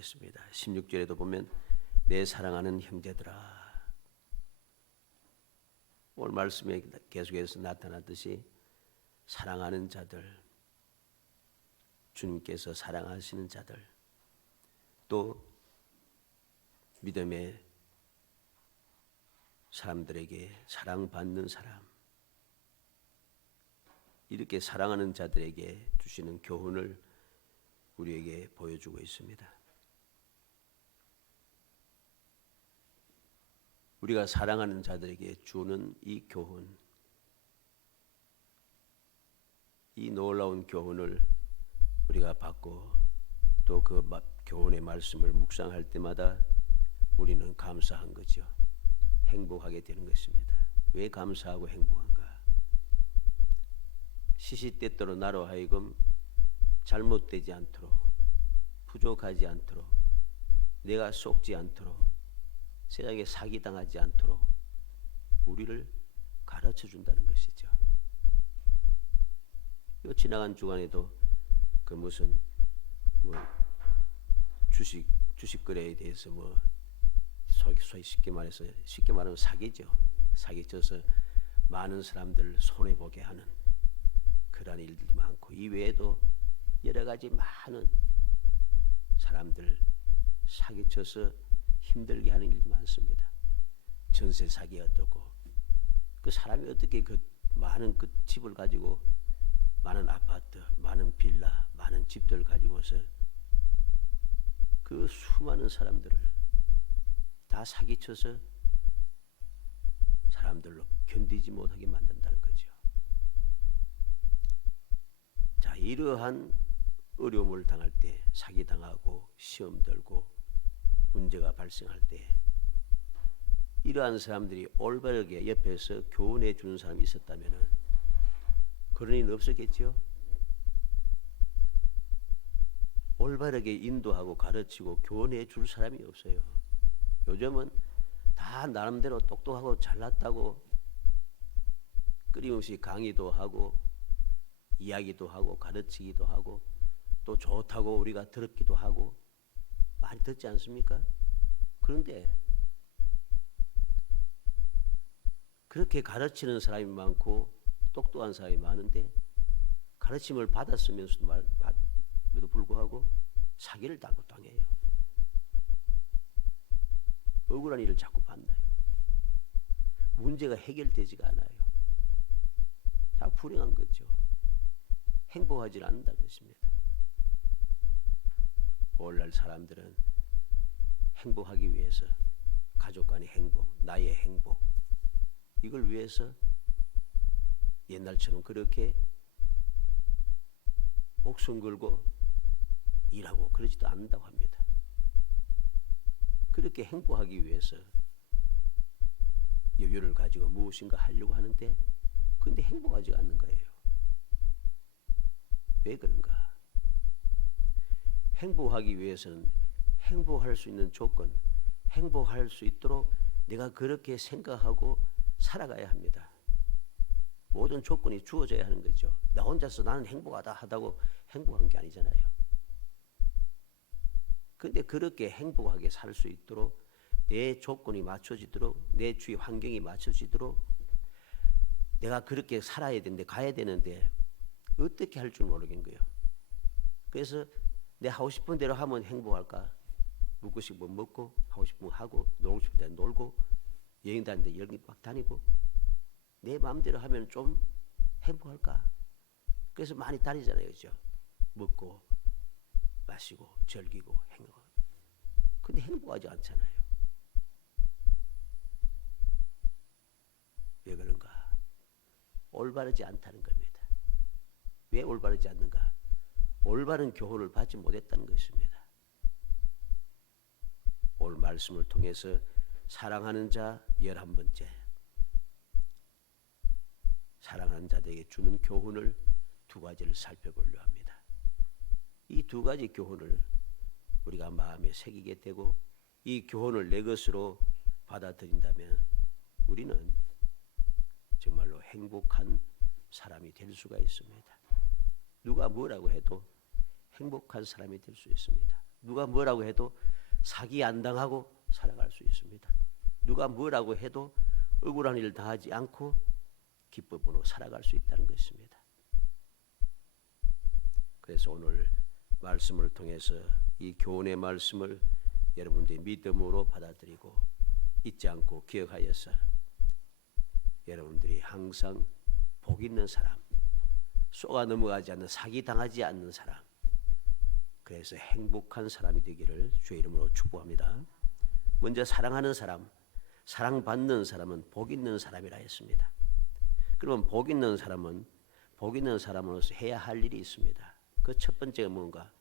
하겠습니다. 16절에도 보면 내 사랑하는 형제들아, 오늘 말씀에 계속해서 나타났듯이 사랑하는 자들, 주님께서 사랑하시는 자들, 또 믿음의 사람들에게 사랑받는 사람, 이렇게 사랑하는 자들에게 주시는 교훈을 우리에게 보여주고 있습니다. 우리가 사랑하는 자들에게 주는 이 교훈, 이 놀라운 교훈을 우리가 받고 또 그 교훈의 말씀을 묵상할 때마다 우리는 감사한 거죠. 행복하게 되는 것입니다. 왜 감사하고 행복한가? 시시때때로 나로 하여금 잘못되지 않도록, 부족하지 않도록, 내가 속지 않도록, 세상에 사기당하지 않도록 우리를 가르쳐 준다는 것이죠. 이 지나간 주간에도 그 무슨 주식 거래에 대해서 소위 쉽게 말하면 사기죠. 사기쳐서 많은 사람들 손해 보게 하는 그러한 일들이 많고, 이 외에도 여러 가지 많은 사람들 사기쳐서 힘들게 하는 일이 많습니다. 전세 사기 어떻고, 그 사람이 어떻게 그 많은 그 집을 가지고, 많은 아파트, 많은 빌라, 많은 집들 가지고서 그 수많은 사람들을 다 사기쳐서 사람들로 견디지 못하게 만든다는 거죠. 자, 이러한 어려움을 당할 때, 사기당하고 시험 들고 문제가 발생할 때 이러한 사람들이 올바르게 옆에서 교훈해 주는 사람이 있었다면 그런 일은 없었겠죠. 올바르게 인도하고 가르치고 교훈해 줄 사람이 없어요. 요즘은 다 나름대로 똑똑하고 잘났다고 끊임없이 강의도 하고 이야기도 하고 가르치기도 하고 또 좋다고 우리가 들었기도 하고 많이 듣지 않습니까? 그런데 그렇게 가르치는 사람이 많고 똑똑한 사람이 많은데 가르침을 받았으면서도 불구하고 사기를 당해요. 억울한 일을 자꾸 만나요. 문제가 해결되지가 않아요. 자꾸 불행한 거죠. 행복하지 않는다는 것입니다. 오늘날 사람들은 행복하기 위해서 가족 간의 행복, 나의 행복, 이걸 위해서 옛날처럼 그렇게 목숨 걸고 일하고 그러지도 않는다고 합니다. 그렇게 행복하기 위해서 여유를 가지고 무엇인가 하려고 하는데 근데 행복하지 않는 거예요. 왜 그런가? 행복하기 위해서는 행복할 수 있는 조건, 행복할 수 있도록 내가 그렇게 생각하고 살아가야 합니다. 모든 조건이 주어져야 하는 거죠. 나 혼자서 나는 행복하다 하다고 행복한 게 아니잖아요. 그런데 그렇게 행복하게 살 수 있도록 내 조건이 맞춰지도록 내 주위 환경이 맞춰지도록 내가 그렇게 살아야 되는데 가야 되는데 어떻게 할 줄 모르겠는 거예요. 그래서 내가 하고 싶은 대로 하면 행복할까? 먹고 싶으면 먹고 하고 싶으면 하고 놀고 싶은 데 놀고 여행 다니는데 여행 막 다니고 내 마음대로 하면 좀 행복할까? 그래서 많이 다니잖아요. 그죠? 먹고 마시고 즐기고 행복하고. 근데 행복하지 않잖아요. 왜 그런가? 올바르지 않다는 겁니다. 왜 올바르지 않는가? 올바른 교훈을 받지 못했다는 것입니다. 오늘 말씀을 통해서 사랑하는 자 11번째, 사랑하는 자들에게 주는 교훈을 두 가지를 살펴보려 합니다. 이 두 가지 교훈을 우리가 마음에 새기게 되고 이 교훈을 내 것으로 받아들인다면 우리는 정말로 행복한 사람이 될 수가 있습니다. 누가 뭐라고 해도 행복한 사람이 될 수 있습니다. 누가 뭐라고 해도 사기 안 당하고 살아갈 수 있습니다. 누가 뭐라고 해도 억울한 일을 당하지 않고 기쁨으로 살아갈 수 있다는 것입니다. 그래서 오늘 말씀을 통해서 이 교훈의 말씀을 여러분들이 믿음으로 받아들이고 잊지 않고 기억하여서 여러분들이 항상 복 있는 사람, 쏘아 넘어가지 않는, 사기 당하지 않는 사람, 그래서 행복한 사람이 되기를 주의 이름으로 축복합니다. 먼저 사랑하는 사람, 사랑받는 사람은 복 있는 사람이라 했습니다. 그러면 복 있는 사람으로서 해야 할 일이 있습니다. 그 첫 번째가 뭔가?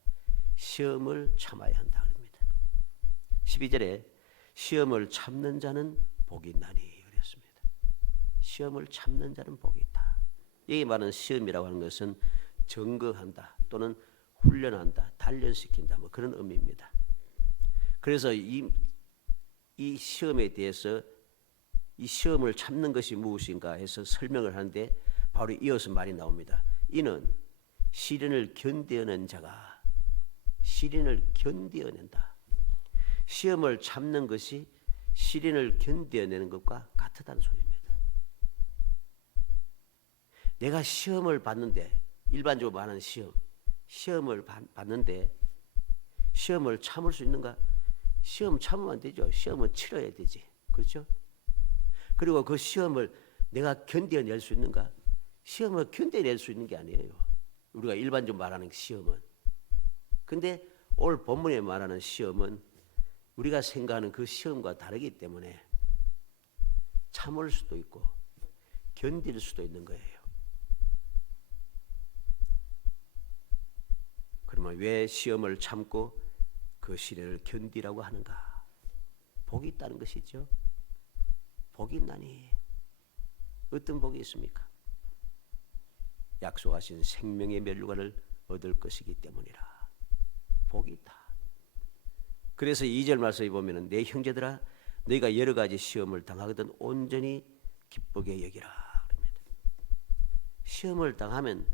시험을 참아야 한다 그럽니다. 12절에 시험을 참는 자는 복이 있나니 그랬습니다. 시험을 참는 자는 복이 있다. 여기 말하는 시험이라고 하는 것은 점거한다 또는 훈련한다, 단련시킨다, 뭐 그런 의미입니다. 그래서 이 시험에 대해서 이 시험을 참는 것이 무엇인가 해서 설명을 하는데 바로 이어서 말이 나옵니다. 이는 시련을 견뎌낸 자가 시련을 견뎌낸다. 시험을 참는 것이 시련을 견뎌내는 것과 같다는 소리입니다. 내가 시험을 봤는데, 일반적으로 말하는 시험을 봤는데 시험을 참을 수 있는가? 시험 참으면 안 되죠. 시험은 치러야 되지. 그렇죠? 그리고 그 시험을 내가 견뎌낼 수 있는가? 시험을 견뎌낼 수 있는 게 아니에요. 우리가 일반적으로 말하는 시험은. 근데 오늘 본문에 말하는 시험은 우리가 생각하는 그 시험과 다르기 때문에 참을 수도 있고 견딜 수도 있는 거예요. 그러면 왜 시험을 참고 그 시련을 견디라고 하는가? 복이 있다는 것이죠. 복이 있나니 어떤 복이 있습니까? 약속하신 생명의 멸류관을 얻을 것이기 때문이라. 복이 있다. 그래서 2절 말씀에 보면은 내 형제들아 너희가 여러 가지 시험을 당하거든 온전히 기쁘게 여기라 그럽니다. 시험을 당하면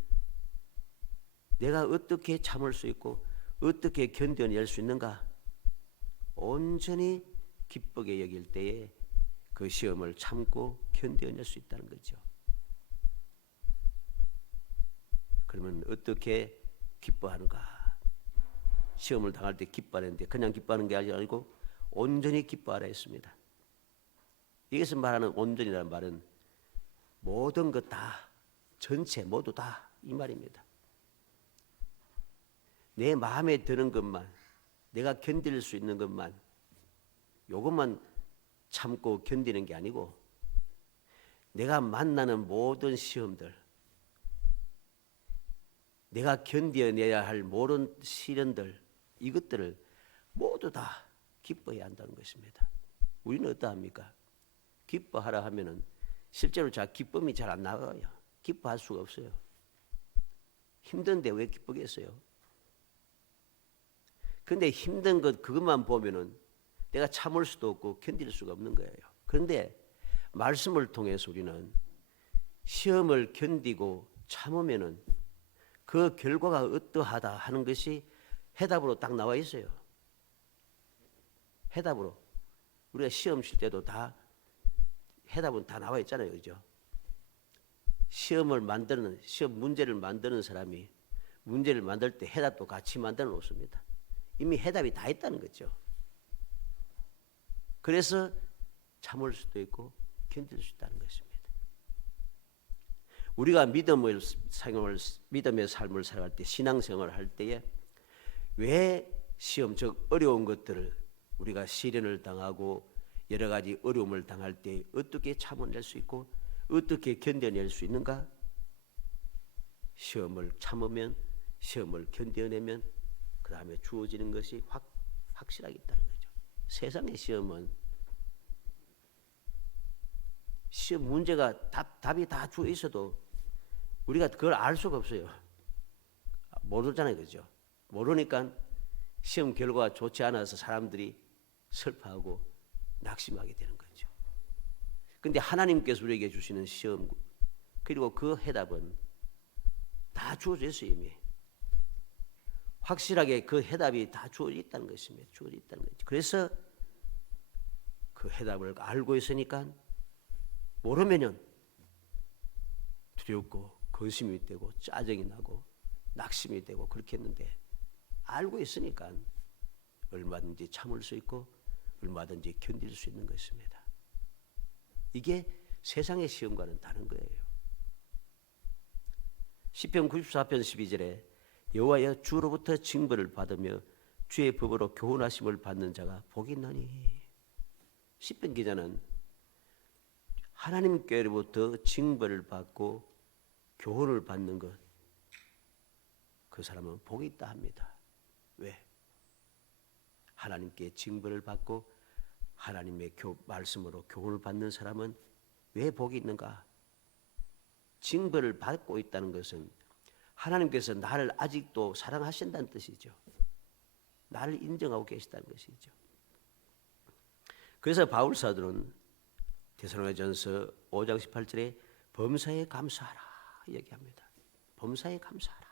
내가 어떻게 참을 수 있고 어떻게 견뎌낼 수 있는가? 온전히 기쁘게 여길 때에 그 시험을 참고 견뎌낼 수 있다는 거죠. 그러면 어떻게 기뻐하는가? 시험을 당할 때 기뻐하는데 그냥 기뻐하는 게 아니고 온전히 기뻐하라 했습니다. 이것을 말하는 온전이라는 말은 모든 것 다, 전체 모두 다 이 말입니다. 내 마음에 드는 것만, 내가 견딜 수 있는 것만, 이것만 참고 견디는 게 아니고 내가 만나는 모든 시험들, 내가 견뎌내야 할 모든 시련들, 이것들을 모두 다 기뻐해야 한다는 것입니다. 우리는 어떠합니까? 기뻐하라 하면은 실제로 기쁨이 잘 안 나와요. 기뻐할 수가 없어요. 힘든데 왜 기쁘겠어요? 근데 힘든 것 그것만 보면은 내가 참을 수도 없고 견딜 수가 없는 거예요. 그런데 말씀을 통해서 우리는 시험을 견디고 참으면은 그 결과가 어떠하다 하는 것이 해답으로 딱 나와 있어요. 해답으로. 우리가 시험 칠 때도 다 해답은 다 나와 있잖아요. 그죠? 시험 문제를 만드는 사람이 문제를 만들 때 해답도 같이 만들어 놓습니다. 이미 해답이 다 있다는 거죠. 그래서 참을 수도 있고 견딜 수 있다는 것입니다. 우리가 믿음의 삶을 살아갈 때, 신앙생활을 할 때에 왜 시험, 즉 어려운 것들을 우리가 시련을 당하고 여러 가지 어려움을 당할 때 어떻게 참아낼 수 있고 어떻게 견뎌낼 수 있는가? 시험을 참으면, 시험을 견뎌내면 그 다음에 주어지는 것이 확실하게 있다는 거죠. 세상의 시험은 시험 문제가 답이 다 주어 있어도 우리가 그걸 알 수가 없어요. 모르잖아요. 그죠? 모르니까 시험 결과가 좋지 않아서 사람들이 슬퍼하고 낙심하게 되는 거죠. 그런데 하나님께서 우리에게 주시는 시험 그리고 그 해답은 다 주어져 있어요. 이미 확실하게 그 해답이 다 주어져 있다는 것입니다. 주어져 있다는 거죠. 그래서 그 해답을 알고 있으니까 모르면은 두렵고 근심이 되고 짜증이 나고 낙심이 되고 그렇게 했는데 알고 있으니까 얼마든지 참을 수 있고 얼마든지 견딜 수 있는 것입니다. 이게 세상의 시험과는 다른 거예요. 시편 94편 12절에 여호와여 주로부터 징벌을 받으며 주의 법으로 교훈하심을 받는 자가 복이 있나니. 시편 기자는 하나님께로부터 징벌을 받고 교훈을 받는 것, 그 사람은 복이 있다 합니다. 왜? 하나님께 징벌을 받고 하나님의 말씀으로 교훈을 받는 사람은 왜 복이 있는가? 징벌을 받고 있다는 것은 하나님께서 나를 아직도 사랑하신다는 뜻이죠. 나를 인정하고 계시다는 것이죠. 그래서 바울 사도는 데살로니가전서 5장 18절에 범사에 감사하라 얘기합니다. 범사에 감사하라.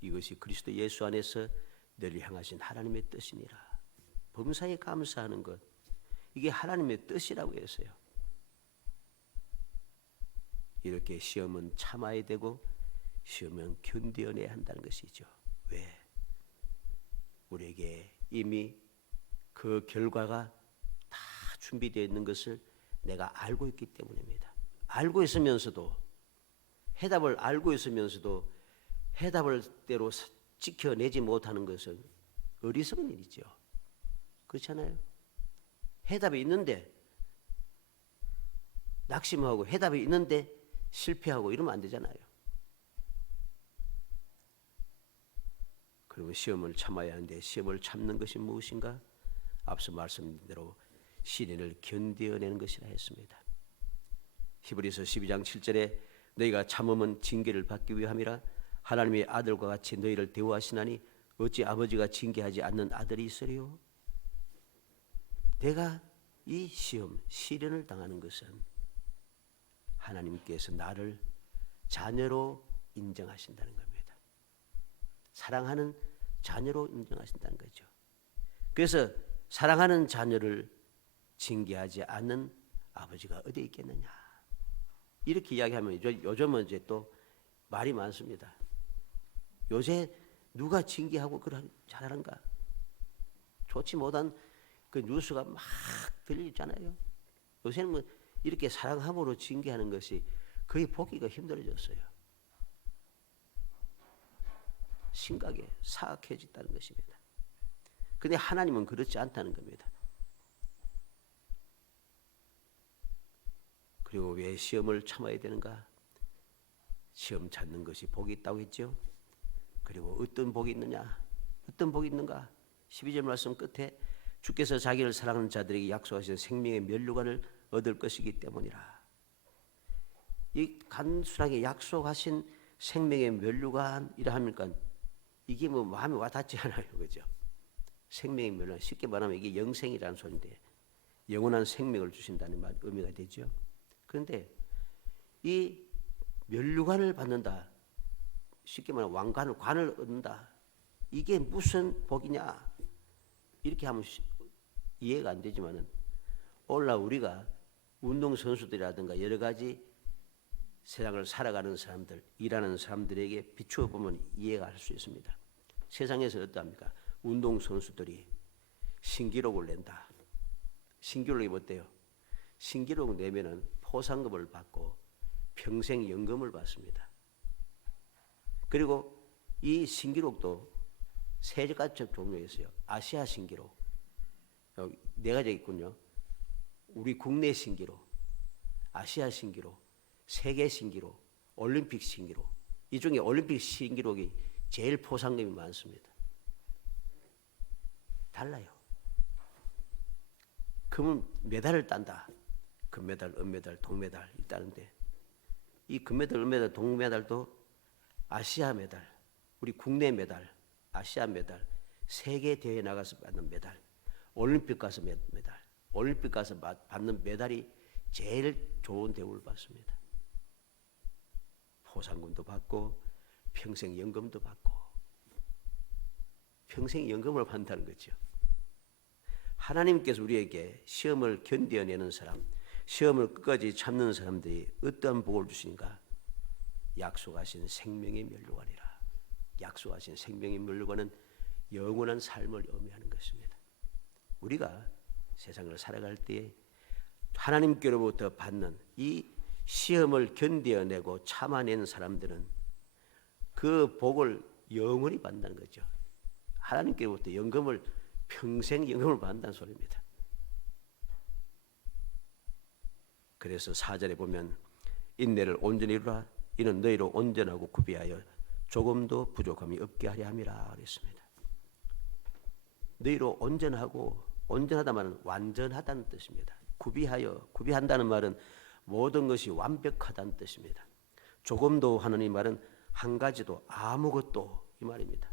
이것이 그리스도 예수 안에서 너를 향하신 하나님의 뜻이니라. 범사에 감사하는 것, 이게 하나님의 뜻이라고 했어요. 이렇게 시험은 참아야 되고 시험은 견뎌내야 한다는 것이죠. 왜? 우리에게 이미 그 결과가 다 준비되어 있는 것을 내가 알고 있기 때문입니다. 알고 있으면서도, 해답을 알고 있으면서도 해답을 대로 지켜내지 못하는 것은 어리석은 일이죠. 그렇잖아요. 해답이 있는데 낙심하고 해답이 있는데 실패하고 이러면 안 되잖아요. 그리고 시험을 참아야 하는데 시험을 참는 것이 무엇인가? 앞서 말씀드린 대로 시련을 견뎌내는 것이라 했습니다. 히브리서 12장 7절에 너희가 참음은 징계를 받기 위함이라 하나님의 아들과 같이 너희를 대우하시나니 어찌 아버지가 징계하지 않는 아들이 있으리요? 내가 이 시련을 당하는 것은 하나님께서 나를 자녀로 인정하신다는 겁니다. 사랑하는 자녀로 인정하신다는 거죠. 그래서 사랑하는 자녀를 징계하지 않는 아버지가 어디 있겠느냐. 이렇게 이야기하면 요즘은 이제 또 말이 많습니다. 요새 누가 징계하고 잘하는가? 좋지 못한 그 뉴스가 막 들리잖아요. 요새는 뭐 이렇게 사랑함으로 징계하는 것이 거의 보기가 힘들어졌어요. 심각하게 사악해졌다는 것입니다. 그런데 하나님은 그렇지 않다는 겁니다. 그리고 왜 시험을 참아야 되는가? 시험 찾는 것이 복이 있다고 했죠. 그리고 어떤 복이 있느냐? 어떤 복이 있는가? 12절 말씀 끝에 주께서 자기를 사랑하는 자들에게 약속하신 생명의 면류관을 얻을 것이기 때문이라. 이 간순하게 약속하신 생명의 면류관이라 합니까? 이게 뭐 마음에 와닿지 않아요. 그죠? 생명의 면류관, 쉽게 말하면 이게 영생이라는 소리인데 영원한 생명을 주신다는 의미가 되죠. 그런데 이 면류관을 받는다, 쉽게 말하면 왕관을, 관을 얻는다, 이게 무슨 복이냐 이렇게 하면 이해가 안 되지만은 오늘날 우리가 운동선수들이라든가 여러 가지 세상을 살아가는 사람들, 일하는 사람들에게 비추어 보면 이해가 할 수 있습니다. 세상에서 어떠합니까? 운동선수들이 신기록을 낸다. 신기록이 어때요? 신기록 내면은 포상금을 받고 평생 연금을 받습니다. 그리고 이 신기록도 세 가지 종류가 있어요. 아시아 신기록, 네 가지가 있군요. 우리 국내 신기록, 아시아 신기록, 세계 신기록, 올림픽 신기록. 이 중에 올림픽 신기록이 제일 포상금이 많습니다. 달라요. 금은 메달을 딴다. 금메달, 은메달, 동메달 있다는데 이 금메달, 은메달, 동메달도 아시아 메달, 우리 국내 메달, 아시아 메달, 세계 대회에 나가서 받는 메달, 올림픽 가서 메달, 올림픽 가서 받는 메달이 제일 좋은 대우를 받습니다. 포상금도 받고 평생 연금도 받고 평생 영감을 받는다는 거죠. 하나님께서 우리에게 시험을 견뎌내는 사람, 시험을 끝까지 참는 사람들이 어떠한 복을 주시는가? 약속하신 생명의 면류관이라. 약속하신 생명의 면류관은 영원한 삶을 의미하는 것입니다. 우리가 세상을 살아갈 때에 하나님께로부터 받는 이 시험을 견뎌내고 참아낸 사람들은 그 복을 영원히 받는다는 거죠. 하나님께로부터 영감을 평생 영감을 받는다는 소리입니다. 그래서 4절에 보면 인내를 온전히 이루라. 이는 너희로 온전하고 구비하여 조금도 부족함이 없게 하려 함이라 그랬습니다. 너희로 온전하고, 온전하다 말은 완전하다는 뜻입니다. 구비하여, 구비한다는 말은 모든 것이 완벽하다는 뜻입니다. 조금도 하는 이 말은 한 가지도, 아무것도 이 말입니다.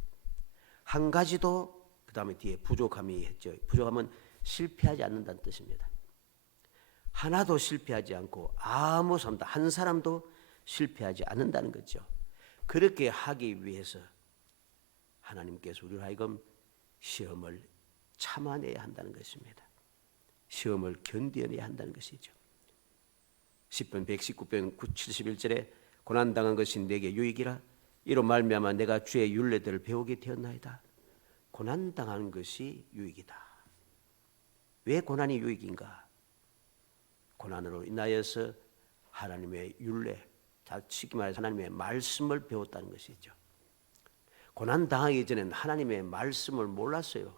한 가지도, 그 다음에 뒤에 부족함이 했죠. 부족함은 실패하지 않는다는 뜻입니다. 하나도 실패하지 않고 아무 사람도, 한 사람도 실패하지 않는다는 거죠. 그렇게 하기 위해서 하나님께서 우리를 하여금 시험을 참아내야 한다는 것입니다. 시험을 견뎌내야 한다는 것이죠. 10편 119편 71절에 고난당한 것이 내게 유익이라. 이로 말미암아 내가 주의 율례들을 배우게 되었나이다. 고난당한 것이 유익이다. 왜 고난이 유익인가? 고난으로 인하여서 하나님의 율례, 쉽게 말해서 하나님의 말씀을 배웠다는 것이죠. 고난당하기 전에는 하나님의 말씀을 몰랐어요.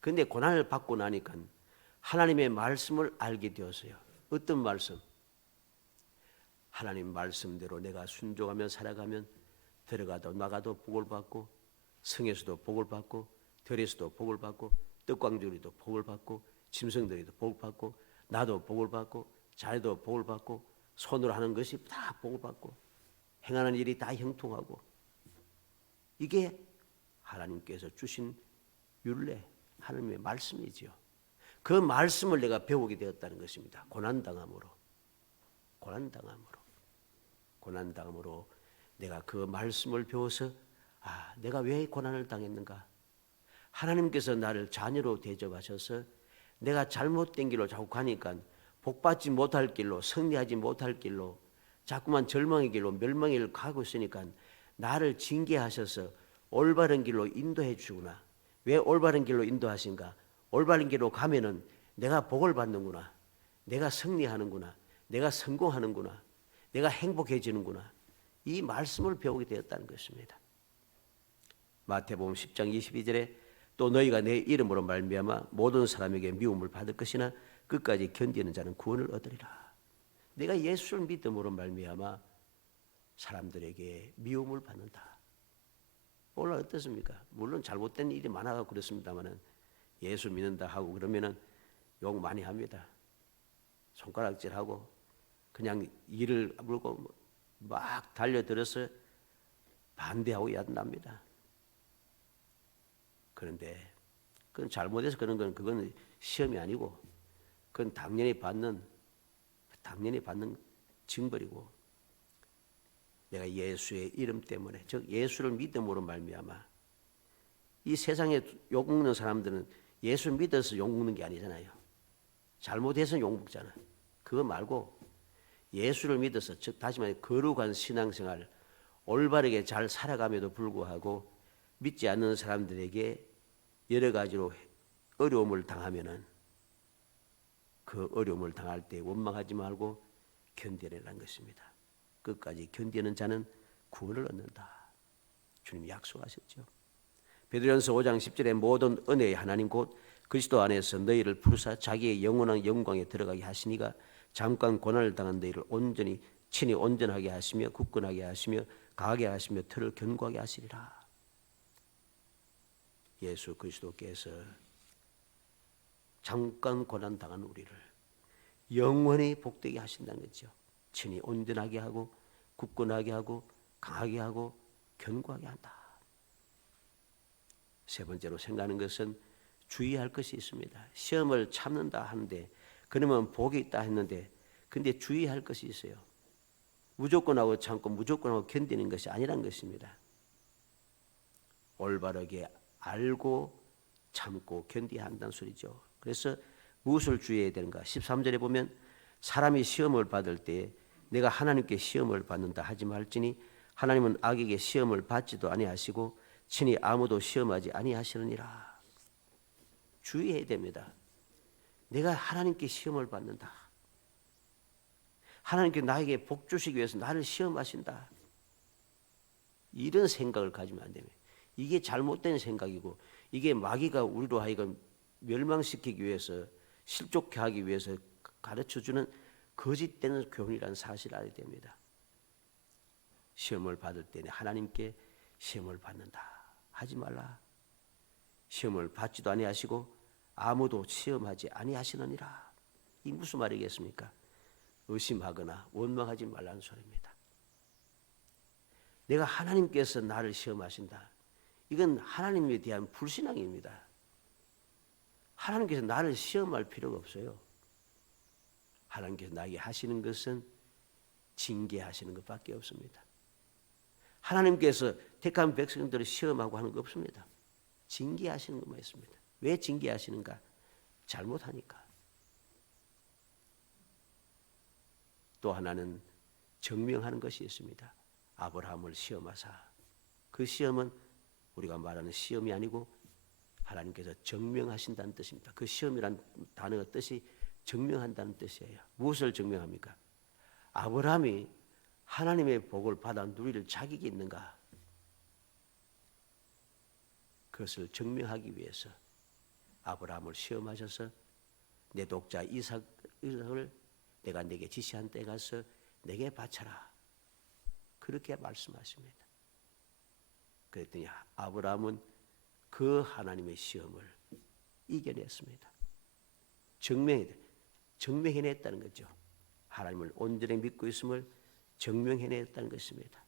그런데 고난을 받고 나니까 하나님의 말씀을 알게 되었어요. 어떤 말씀? 하나님 말씀대로 내가 순종하며 살아가면 들어가도 나가도 복을 받고, 성에서도 복을 받고, 들에서도 복을 받고, 떡광주리도 복을 받고, 짐승들이도 복을 받고, 나도 복을 받고, 자네도 복을 받고, 손으로 하는 것이 다 복을 받고, 행하는 일이 다 형통하고, 이게 하나님께서 주신 율례, 하나님의 말씀이지요. 그 말씀을 내가 배우게 되었다는 것입니다. 고난당함으로. 고난당함으로 내가 그 말씀을 배워서 내가 왜 고난을 당했는가? 하나님께서 나를 자녀로 대접하셔서 내가 잘못된 길로 자꾸 가니까 복받지 못할 길로, 승리하지 못할 길로, 자꾸만 절망의 길로, 멸망의 길로 가고 있으니까 나를 징계하셔서 올바른 길로 인도해 주구나. 왜 올바른 길로 인도하신가? 올바른 길로 가면은 내가 복을 받는구나. 내가 승리하는구나. 내가 성공하는구나. 내가 행복해지는구나. 이 말씀을 배우게 되었다는 것입니다. 마태복음 10장 22절에 또 너희가 내 이름으로 말미암아 모든 사람에게 미움을 받을 것이나 끝까지 견디는 자는 구원을 얻으리라. 내가 예수를 믿음으로 말미암아 사람들에게 미움을 받는다. 오늘 어떻습니까? 물론 잘못된 일이 많아서 그렇습니다만은 예수 믿는다 하고 그러면은 욕 많이 합니다. 손가락질하고 그냥 이를 물고 막 달려들어서 반대하고 야단납니다. 그런데 그건 잘못해서 그런 건 그건 시험이 아니고 그건 당연히 받는 징벌이고, 내가 예수의 이름 때문에, 즉 예수를 믿음으로 말미암아, 이 세상에 욕 먹는 사람들은 예수를 믿어서 욕 먹는 게 아니잖아요. 잘못해서 욕 먹잖아. 그거 말고 예수를 믿어서, 즉 다시 말해 거룩한 신앙생활, 올바르게 잘 살아감에도 불구하고 믿지 않는 사람들에게 여러 가지로 어려움을 당하면은 그 어려움을 당할 때 원망하지 말고 견뎌내라는 것입니다. 끝까지 견디는 자는 구원을 얻는다. 주님이 약속하셨죠. 베드로전서 5장 10절에 모든 은혜의 하나님 곧 그리스도 안에서 너희를 부르사 자기의 영원한 영광에 들어가게 하시니가 잠깐 고난을 당한 너희를 온전히 친히 온전하게 하시며 굳건하게 하시며 강하게 하시며 틀을 견고하게 하시리라. 예수 그리스도께서 잠깐 고난 당한 우리를 영원히 복되게 하신다는 거죠. 친히 온전하게 하고 굳건하게 하고 강하게 하고 견고하게 한다. 세 번째로 생각하는 것은 주의할 것이 있습니다. 시험을 참는다 하는데 그러면 복이 있다 했는데 근데 주의할 것이 있어요. 무조건 하고 참고 무조건 하고 견디는 것이 아니란 것입니다. 올바르게 알고 참고 견뎌야 한다는 소리죠. 그래서 무엇을 주의해야 되는가? 13절에 보면 사람이 시험을 받을 때 내가 하나님께 시험을 받는다 하지 말지니 하나님은 악에게 시험을 받지도 아니하시고 친히 아무도 시험하지 아니하시느니라. 주의해야 됩니다. 내가 하나님께 시험을 받는다. 하나님께 나에게 복 주시기 위해서 나를 시험하신다. 이런 생각을 가지면 안 됩니다. 이게 잘못된 생각이고 이게 마귀가 우리로 하여금 멸망시키기 위해서 실족케 하기 위해서 가르쳐주는 거짓된 교훈이라는 사실을 알아야 됩니다. 시험을 받을 때는 하나님께 시험을 받는다 하지 말라. 시험을 받지도 아니하시고 아무도 시험하지 아니하시느니라. 이 무슨 말이겠습니까? 의심하거나 원망하지 말라는 소리입니다. 내가 하나님께서 나를 시험하신다. 이건 하나님에 대한 불신앙입니다. 하나님께서 나를 시험할 필요가 없어요. 하나님께서 나에게 하시는 것은 징계하시는 것밖에 없습니다. 하나님께서 택한 백성들을 시험하고 하는 거 없습니다. 징계하시는 것만 있습니다. 왜 징계하시는가? 잘못하니까. 또 하나는 증명하는 것이 있습니다. 아브라함을 시험하사. 그 시험은 우리가 말하는 시험이 아니고 하나님께서 증명하신다는 뜻입니다. 그 시험이란 단어의 뜻이 증명한다는 뜻이에요. 무엇을 증명합니까? 아브라함이 하나님의 복을 받아 누릴 자격이 있는가? 그것을 증명하기 위해서 아브라함을 시험하셔서 내 독자 이삭을 내가 내게 지시한 때 가서 내게 바쳐라. 그렇게 말씀하십니다. 그랬더니 아브라함은 그 하나님의 시험을 이겨냈습니다. 증명해냈다는 거죠. 하나님을 온전히 믿고 있음을 증명해냈다는 것입니다.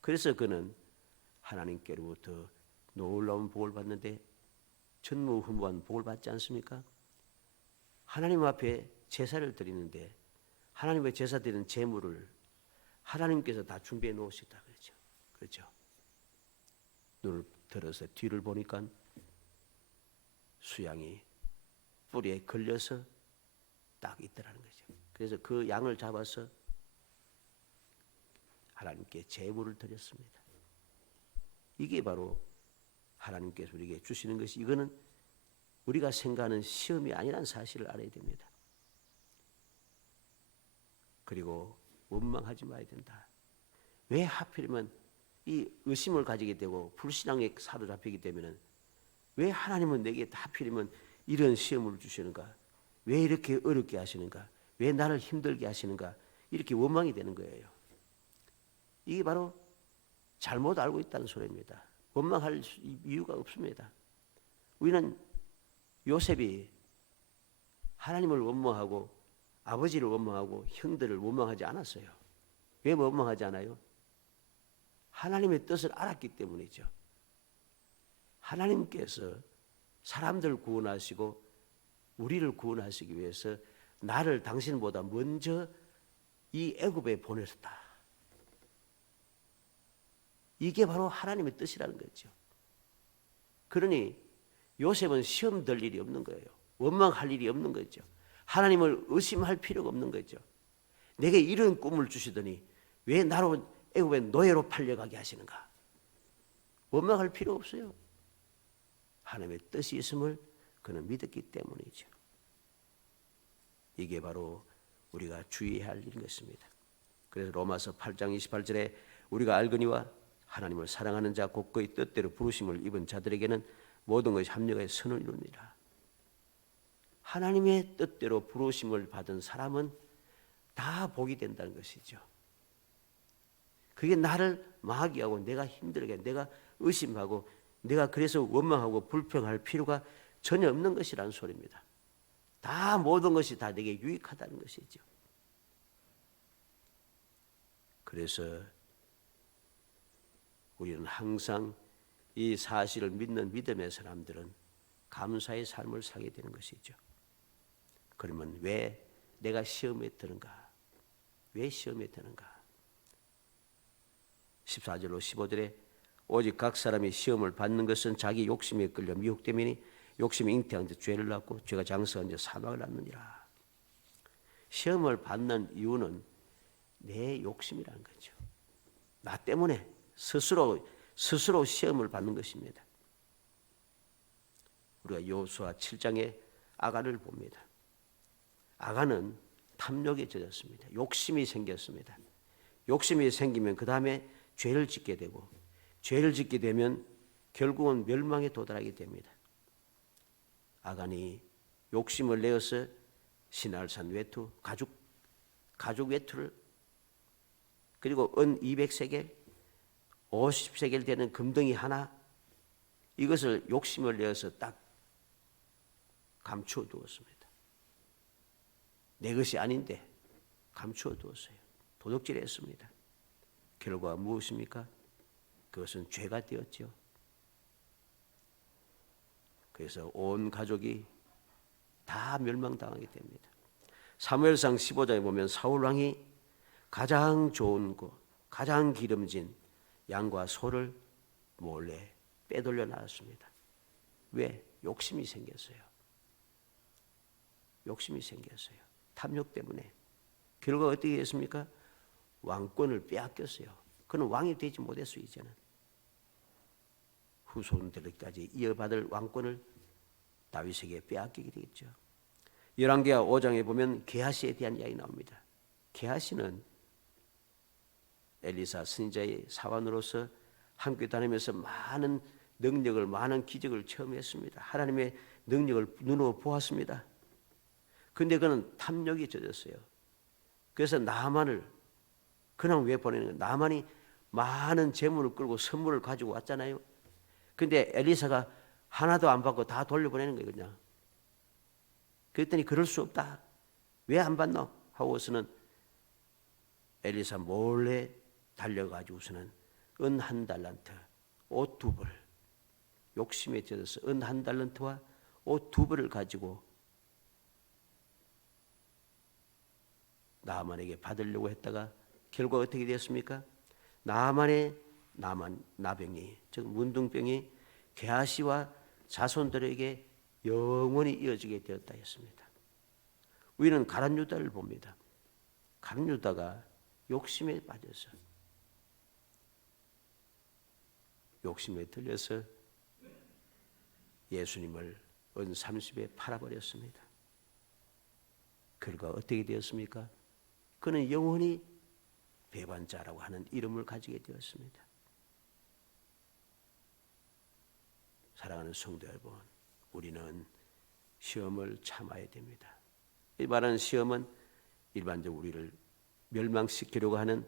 그래서 그는 하나님께로부터 놀라운 복을 받는데 전무후무한 복을 받지 않습니까? 하나님 앞에 제사를 드리는데 하나님의 제사 드리는 제물을 하나님께서 다 준비해 놓으셨다 그러죠. 그렇죠? 눈을 들어서 뒤를 보니까 수양이 뿌리에 걸려서 딱 있더라는 거죠. 그래서 그 양을 잡아서 하나님께 제물을 드렸습니다. 이게 바로 하나님께서 우리에게 주시는 것이, 이거는 우리가 생각하는 시험이 아니라는 사실을 알아야 됩니다. 그리고 원망하지 말아야 된다. 왜 하필이면 이 의심을 가지게 되고 불신앙에 사로잡히게 되면은 왜 하나님은 내게 하필이면 이런 시험을 주시는가? 왜 이렇게 어렵게 하시는가? 왜 나를 힘들게 하시는가? 이렇게 원망이 되는 거예요. 이게 바로 잘못 알고 있다는 소리입니다. 원망할 이유가 없습니다. 우리는 요셉이 하나님을 원망하고 아버지를 원망하고 형들을 원망하지 않았어요. 왜 원망하지 않아요? 하나님의 뜻을 알았기 때문이죠. 하나님께서 사람들 구원하시고 우리를 구원하시기 위해서 나를 당신보다 먼저 이 애굽에 보내셨다. 이게 바로 하나님의 뜻이라는 거죠. 그러니 요셉은 시험 들 일이 없는 거예요. 원망할 일이 없는 거죠. 하나님을 의심할 필요가 없는 거죠. 내게 이런 꿈을 주시더니 왜 나로 애굽에 노예로 팔려가게 하시는가? 원망할 필요 없어요. 하나님의 뜻이 있음을 그는 믿었기 때문이죠. 이게 바로 우리가 주의해야 할 일인 것입니다. 그래서 로마서 8장 28절에 우리가 알거니와 하나님을 사랑하는 자 곧 그의 뜻대로 부르심을 입은 자들에게는 모든 것이 합력하여 선을 이루니라. 하나님의 뜻대로 부르심을 받은 사람은 다 복이 된다는 것이죠. 그게 나를 망하게 하고 내가 힘들게, 내가 의심하고 내가 그래서 원망하고 불평할 필요가 전혀 없는 것이라는 소리입니다. 다 모든 것이 다 내게 유익하다는 것이죠. 그래서 우리는 항상 이 사실을 믿는 믿음의 사람들은 감사의 삶을 살게 되는 것이죠. 그러면 왜 내가 시험에 드는가? 왜 시험에 드는가? 14절로 15절에 오직 각 사람이 시험을 받는 것은 자기 욕심에 끌려 미혹되매니 욕심이 잉태한 데 죄를 낳고 죄가 장성한 데 사망을 낳느니라. 시험을 받는 이유는 내 욕심이라는 거죠. 나 때문에 스스로 시험을 받는 것입니다. 우리가 여호수아 7장에 아간을 봅니다. 아간은 탐욕에 젖었습니다. 욕심이 생겼습니다. 욕심이 생기면 그 다음에 죄를 짓게 되고 죄를 짓게 되면 결국은 멸망에 도달하게 됩니다. 아간이 욕심을 내어서 시날산 외투, 가죽 외투를 그리고 은 200세겔, 50세겔 되는 금덩이 하나 이것을 욕심을 내어서 딱 감추어 두었습니다. 내 것이 아닌데 감추어 두었어요. 도둑질했습니다. 결과가 무엇입니까? 그것은 죄가 되었죠. 그래서 온 가족이 다 멸망당하게 됩니다. 사무엘상 15장에 보면 사울 왕이 가장 좋은 것, 가장 기름진 양과 소를 몰래 빼돌려 나왔습니다. 왜? 욕심이 생겼어요. 욕심이 생겼어요. 탐욕 때문에. 결과가 어떻게 됐습니까? 왕권을 빼앗겼어요. 그는 왕이 되지 못했어요. 이제는. 후손들까지 이어받을 왕권을 다윗에게 빼앗기게 되겠죠. 열왕기하 5장에 보면 게하시에 대한 이야기 나옵니다. 게하시는 엘리사 선지자의 사관으로서 함께 다니면서 많은 능력을 많은 기적을 체험했습니다. 하나님의 능력을 눈으로 보았습니다. 그런데 그는 탐욕에 젖었어요. 그래서 나만을 그냥 왜 보내는 거예요? 나만이 많은 재물을 끌고 선물을 가지고 왔잖아요. 근데 엘리사가 하나도 안 받고 다 돌려보내는 거예요. 그냥. 그랬더니 그럴 수 없다. 왜 안 받노? 하고서는 엘리사 몰래 달려가지고서는 은 1달란트, 옷 2벌, 욕심에 젖어서 은 1달란트와 옷 2벌을 가지고 나만에게 받으려고 했다가 결과가 어떻게 되었습니까? 나병이 즉 문둥병이 게하시와 자손들에게 영원히 이어지게 되었다 했습니다. 우리는 가룟 유다를 봅니다. 가룟 유다가 욕심에 빠져서 욕심에 들려서 예수님을 은 30에 팔아버렸습니다. 결과가 어떻게 되었습니까? 그는 영원히 배반자라고 하는 이름을 가지게 되었습니다. 사랑하는 성도 여러분, 우리는 시험을 참아야 됩니다. 이 말하는 시험은 일반적으로 우리를 멸망시키려고 하는,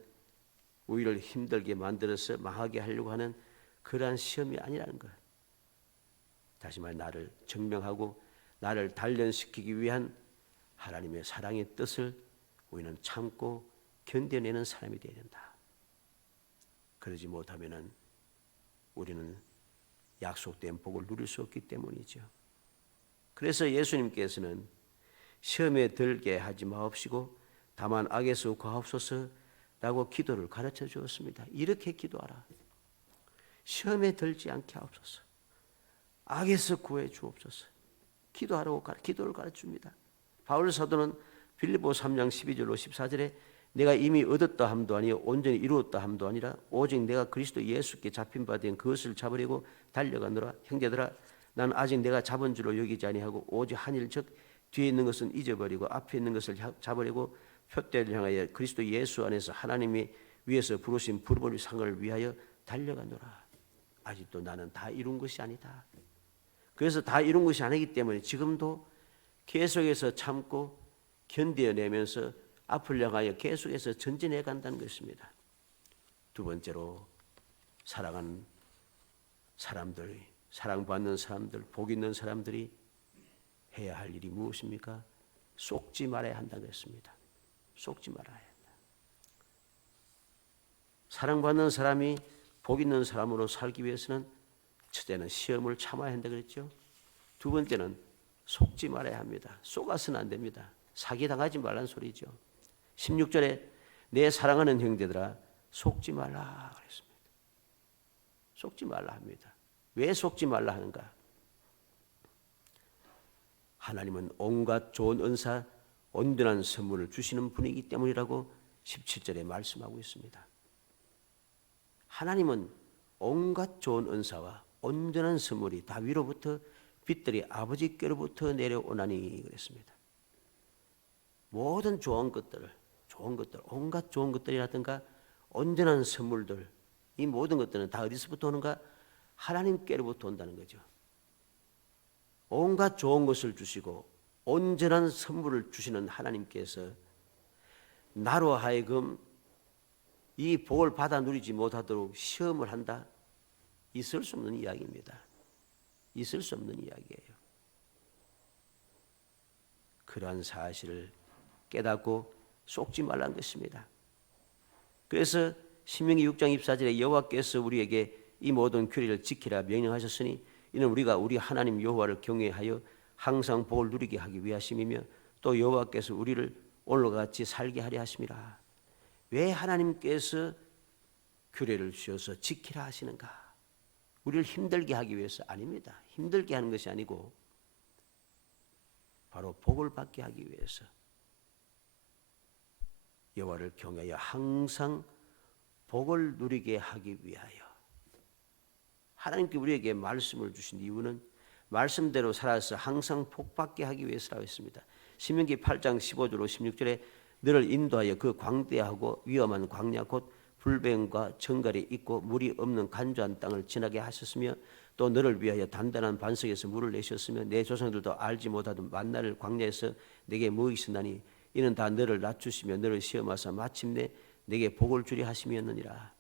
우리를 힘들게 만들어서 망하게 하려고 하는 그러한 시험이 아니라는 것. 다시 말해 나를 증명하고 나를 단련시키기 위한 하나님의 사랑의 뜻을 우리는 참고 견뎌내는 사람이 되어야 된다. 그러지 못하면 우리는 약속된 복을 누릴 수 없기 때문이죠. 그래서 예수님께서는 시험에 들게 하지 마옵시고 다만 악에서 구하옵소서라고 기도를 가르쳐 주었습니다. 이렇게 기도하라. 시험에 들지 않게 하옵소서. 악에서 구해 주옵소서. 기도하라고 기도를 가르쳐 줍니다. 바울 사도는 빌립보 3장 12절로 14절에 내가 이미 얻었다 함도 아니요 온전히 이루었다 함도 아니라 오직 내가 그리스도 예수께 잡힌 바 된 그것을 잡으려고 달려가노라. 형제들아 난 아직 내가 잡은 줄로 여기지 아니하고 오직 한 일 즉 뒤에 있는 것은 잊어버리고 앞에 있는 것을 잡으려고 표대를 향하여 그리스도 예수 안에서 하나님이 위에서 부르신 부르버릴 상을 위하여 달려가노라. 아직도 나는 다 이룬 것이 아니다. 그래서 다 이룬 것이 아니기 때문에 지금도 계속해서 참고 견뎌내면서 앞을 향하여 계속해서 전진해 간다는 것입니다. 두 번째로 사랑하는 사람들, 사랑받는 사람들, 복 있는 사람들이 해야 할 일이 무엇입니까? 속지 말아야 한다는 것입니다. 속지 말아야 한다. 사랑받는 사람이 복 있는 사람으로 살기 위해서는 첫째는 시험을 참아야 한다 그랬죠. 두 번째는 속지 말아야 합니다. 속아서는 안 됩니다. 사기당하지 말란 소리죠. 16절에 내 사랑하는 형제들아 속지 말라 그랬습니다. 속지 말라 합니다. 왜 속지 말라 하는가? 하나님은 온갖 좋은 은사, 온전한 선물을 주시는 분이기 때문이라고 17절에 말씀하고 있습니다. 하나님은 온갖 좋은 은사와 온전한 선물이 다 위로부터 빛들이 아버지께로부터 내려오나니 그랬습니다. 모든 좋은 것들, 온갖 좋은 것들이라든가 온전한 선물들, 이 모든 것들은 다 어디서부터 오는가? 하나님께로부터 온다는 거죠. 온갖 좋은 것을 주시고 온전한 선물을 주시는 하나님께서 나로 하여금 이 복을 받아 누리지 못하도록 시험을 한다? 있을 수 없는 이야기입니다. 있을 수 없는 이야기예요. 그러한 사실을 깨닫고 속지 말라는 것입니다. 그래서 신명기 6장 24절에 여호와께서 우리에게 이 모든 규례를 지키라 명령하셨으니 이는 우리가 우리 하나님 여호와를 경외하여 항상 복을 누리게 하기 위하심이며 또 여호와께서 우리를 오늘과 같이 살게 하려 하심이라. 왜 하나님께서 규례를 주셔서 지키라 하시는가? 우리를 힘들게 하기 위해서 아닙니다. 힘들게 하는 것이 아니고 바로 복을 받게 하기 위해서 여호와를 경외하여 항상 복을 누리게 하기 위하여 하나님께 우리에게 말씀을 주신 이유는 말씀대로 살아서 항상 복받게 하기 위해서라고 했습니다. 신명기 8장 15절로 16절에 너를 인도하여 그 광대하고 위험한 광야 곧 불뱀과 정갈이 있고 물이 없는 간조한 땅을 지나게 하셨으며 또 너를 위하여 단단한 반석에서 물을 내셨으며 내 조상들도 알지 못하던 만나를 광야에서 내게 먹이신다니 이는 다 너를 낮추시며 너를 시험하사 마침내 내게 복을 주려 하심이었느니라.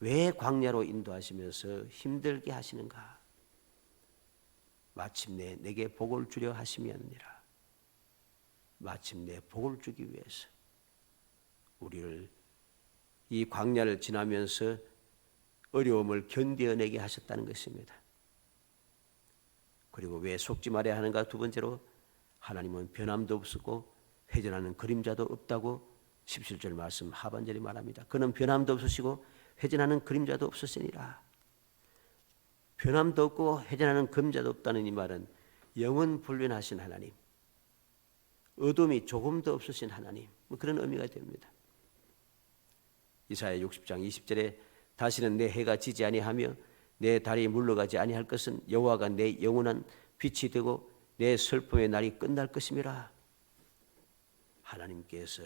왜 광야로 인도하시면서 힘들게 하시는가? 마침내 내게 복을 주려 하심이었느니라. 마침내 복을 주기 위해서 우리를 이 광야를 지나면서 어려움을 견뎌내게 하셨다는 것입니다. 그리고 왜 속지 말아야 하는가? 두 번째로 하나님은 변함도 없었고 회전하는 그림자도 없다고 17절 말씀 하반절에 말합니다. 그는 변함도 없으시고 회전하는 그림자도 없으시니라. 변함도 없고 회전하는 그림자도 없다는 이 말은 영원 불변하신 하나님, 어둠이 조금도 없으신 하나님, 그런 의미가 됩니다. 이사야 60장 20절에 다시는 내 해가 지지 아니하며 내 달이 물러가지 아니할 것은 여호와가 내 영원한 빛이 되고 내 슬픔의 날이 끝날 것임이라. 하나님께서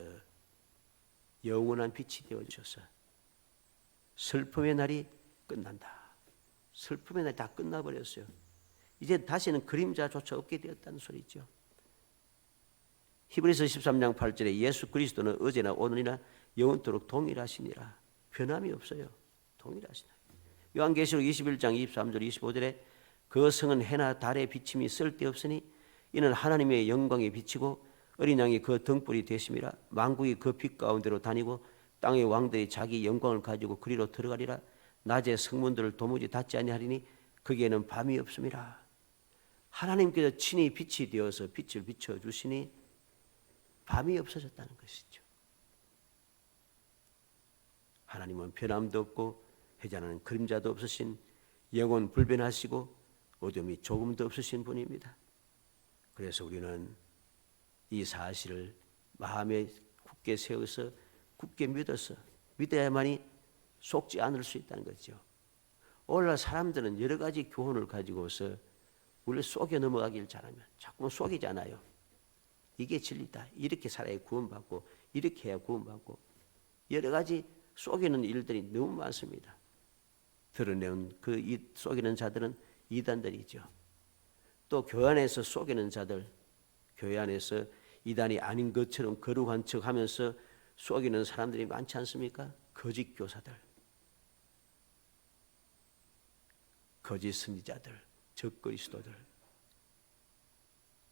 영원한 빛이 되어주셔서 슬픔의 날이 끝난다. 슬픔의 날이 다 끝나버렸어요. 이제 다시는 그림자조차 없게 되었다는 소리죠. 히브리서 13장 8절에 예수 그리스도는 어제나 오늘이나 영원토록 동일하시니라. 변함이 없어요. 동일하시다. 요한계시록 21장 23절 25절에 그 성은 해나 달의 비침이 쓸데없으니 이는 하나님의 영광이 비치고 어린 양이 그 등불이 되심이라. 만국이 그 빛 가운데로 다니고 땅의 왕들이 자기 영광을 가지고 그리로 들어가리라. 낮에 성문들을 도무지 닫지 아니하리니 거기에는 밤이 없음이라. 하나님께서 친히 빛이 되어서 빛을 비춰주시니 밤이 없어졌다는 것이죠. 하나님은 변함도 없고 회전하는 그림자도 없으신 영원 불변하시고 어둠이 조금도 없으신 분입니다. 그래서 우리는 이 사실을 마음에 굳게 세워서 굳게 믿어서 믿어야만이 속지 않을 수 있다는 거죠. 오늘날 사람들은 여러 가지 교훈을 가지고서 우리를 속여 넘어가길 잘하면 자꾸만 속이잖아요. 이게 진리다. 이렇게 살아야 구원받고 이렇게 해야 구원받고 여러 가지 속이는 일들이 너무 많습니다. 드러내온 그 속이는 자들은 이단들이죠. 또 교회 안에서 속이는 자들, 교회 안에서 이단이 아닌 것처럼 거룩한 척하면서 속이는 사람들이 많지 않습니까? 거짓 교사들, 거짓 선지자들, 적그리스도들,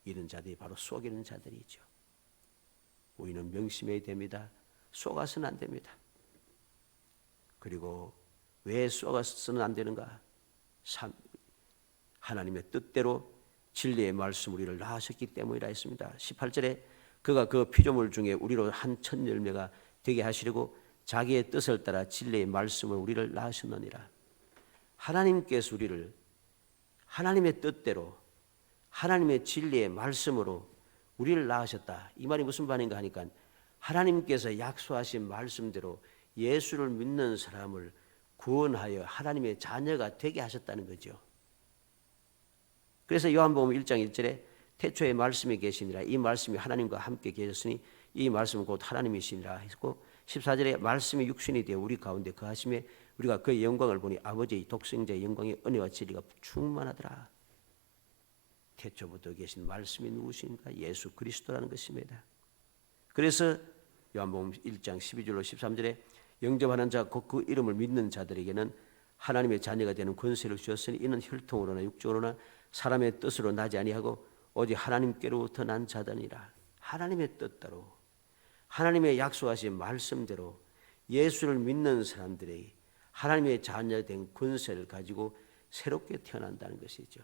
이런 자들이 바로 속이는 자들이죠. 우리는 명심해야 됩니다. 속아서는 안 됩니다. 그리고 왜 속아서는 안 되는가? 하나님의 뜻대로 진리의 말씀 우리를 낳으셨기 때문이라 했습니다. 18절에 그가 그 피조물 중에 우리로 한 첫 열매가 되게 하시려고 자기의 뜻을 따라 진리의 말씀을 우리를 낳으셨느니라. 하나님께서 우리를 하나님의 뜻대로 하나님의 진리의 말씀으로 우리를 낳으셨다. 이 말이 무슨 말인가 하니까 하나님께서 약속하신 말씀대로 예수를 믿는 사람을 구원하여 하나님의 자녀가 되게 하셨다는 거죠. 그래서 요한복음 1장 1절에 태초에 말씀이 계시니라 이 말씀이 하나님과 함께 계셨으니 이 말씀은 곧 하나님이시니라 했고 14절에 말씀이 육신이 되어 우리 가운데 거하심에 우리가 그의 영광을 보니 아버지의 독생자의 영광이 은혜와 진리가 충만하더라. 태초부터 계신 말씀이 누구신가? 예수 그리스도라는 것입니다. 그래서 요한복음 1장 12절로 13절에 영접하는 자 곧 그 이름을 믿는 자들에게는 하나님의 자녀가 되는 권세를 주었으니 이는 혈통으로나 육적으로나 사람의 뜻으로 나지 아니하고 오직 하나님께로부터 난 자들이라. 하나님의 뜻대로 하나님의 약속하신 말씀대로 예수를 믿는 사람들이 하나님의 자녀된 권세를 가지고 새롭게 태어난다는 것이죠.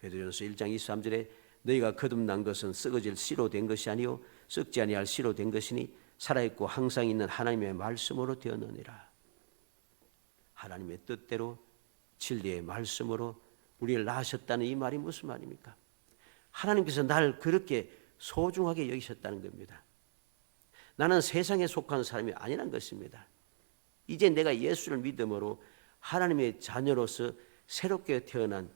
베드로전서 1장 23절에 너희가 거듭난 것은 썩어질 씨로 된 것이 아니요 썩지 아니할 씨로 된 것이니 살아있고 항상 있는 하나님의 말씀으로 되었느니라. 하나님의 뜻대로 진리의 말씀으로 우리를 낳으셨다는 이 말이 무슨 말입니까? 하나님께서 나를 그렇게 소중하게 여기셨다는 겁니다. 나는 세상에 속한 사람이 아니란 것입니다. 이제 내가 예수를 믿음으로 하나님의 자녀로서 새롭게 태어난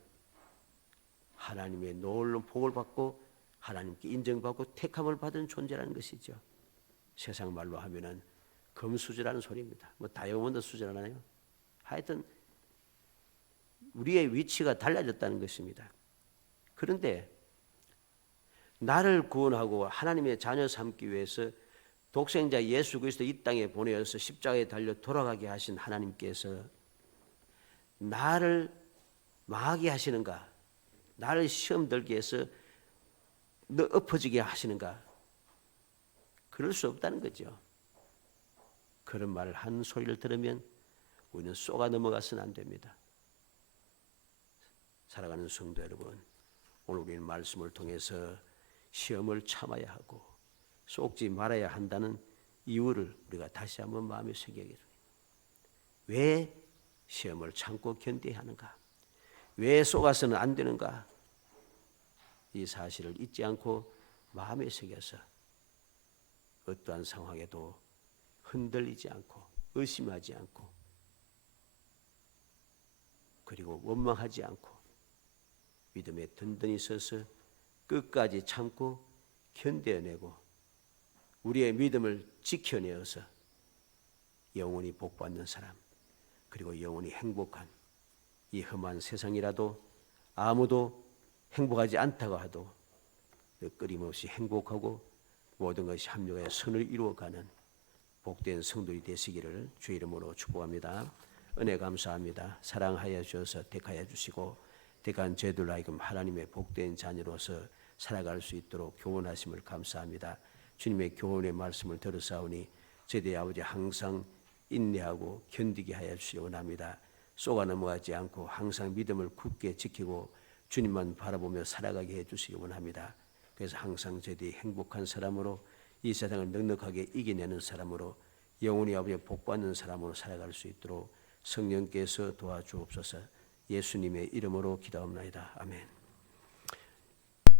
하나님의 놀라운 복을 받고 하나님께 인정받고 택함을 받은 존재라는 것이죠. 세상 말로 하면은 금수저라는 소리입니다. 뭐 다이아몬드 수저라나요? 하여튼 우리의 위치가 달라졌다는 것입니다. 그런데 나를 구원하고 하나님의 자녀 삼기 위해서 독생자 예수 그리스도 이 땅에 보내어서 십자가에 달려 돌아가게 하신 하나님께서 나를 망하게 하시는가? 나를 시험 들게 해서 너 엎어지게 하시는가? 그럴 수 없다는 거죠. 그런 말을 한 소리를 들으면 우리는 쏘가 넘어가서는 안 됩니다. 살아가는 성도 여러분, 오늘 우리는 말씀을 통해서 시험을 참아야 하고 쏘지 말아야 한다는 이유를 우리가 다시 한번 마음에 새기겠습니다. 왜 시험을 참고 견뎌야 하는가? 왜 쏘가서는 안 되는가? 이 사실을 잊지 않고 마음에 새겨서 어떠한 상황에도 흔들리지 않고 의심하지 않고 그리고 원망하지 않고 믿음에 든든히 서서 끝까지 참고 견뎌내고 우리의 믿음을 지켜내어서 영원히 복받는 사람 그리고 영원히 행복한 이 험한 세상이라도 아무도 행복하지 않다고 하도 끊임없이 행복하고 모든 것이 합력하여 선을 이루어가는 복된 성도이 되시기를 주의 이름으로 축복합니다. 은혜 감사합니다. 사랑하여 주셔서 택하여 주시고 택한 저희들 하여금 하나님의 복된 자녀로서 살아갈 수 있도록 교훈하심을 감사합니다. 주님의 교훈의 말씀을 들으사오니 저희들의 아버지 항상 인내하고 견디게 하여 주시기 원합니다. 쏘가 넘어가지 않고 항상 믿음을 굳게 지키고 주님만 바라보며 살아가게 해주시기 원합니다. 그래서 항상 저희들이 행복한 사람으로 이 세상을 넉넉하게 이겨내는 사람으로 영원히 아버지의 복받는 사람으로 살아갈 수 있도록 성령께서 도와주옵소서. 예수님의 이름으로 기도합니다. 아멘.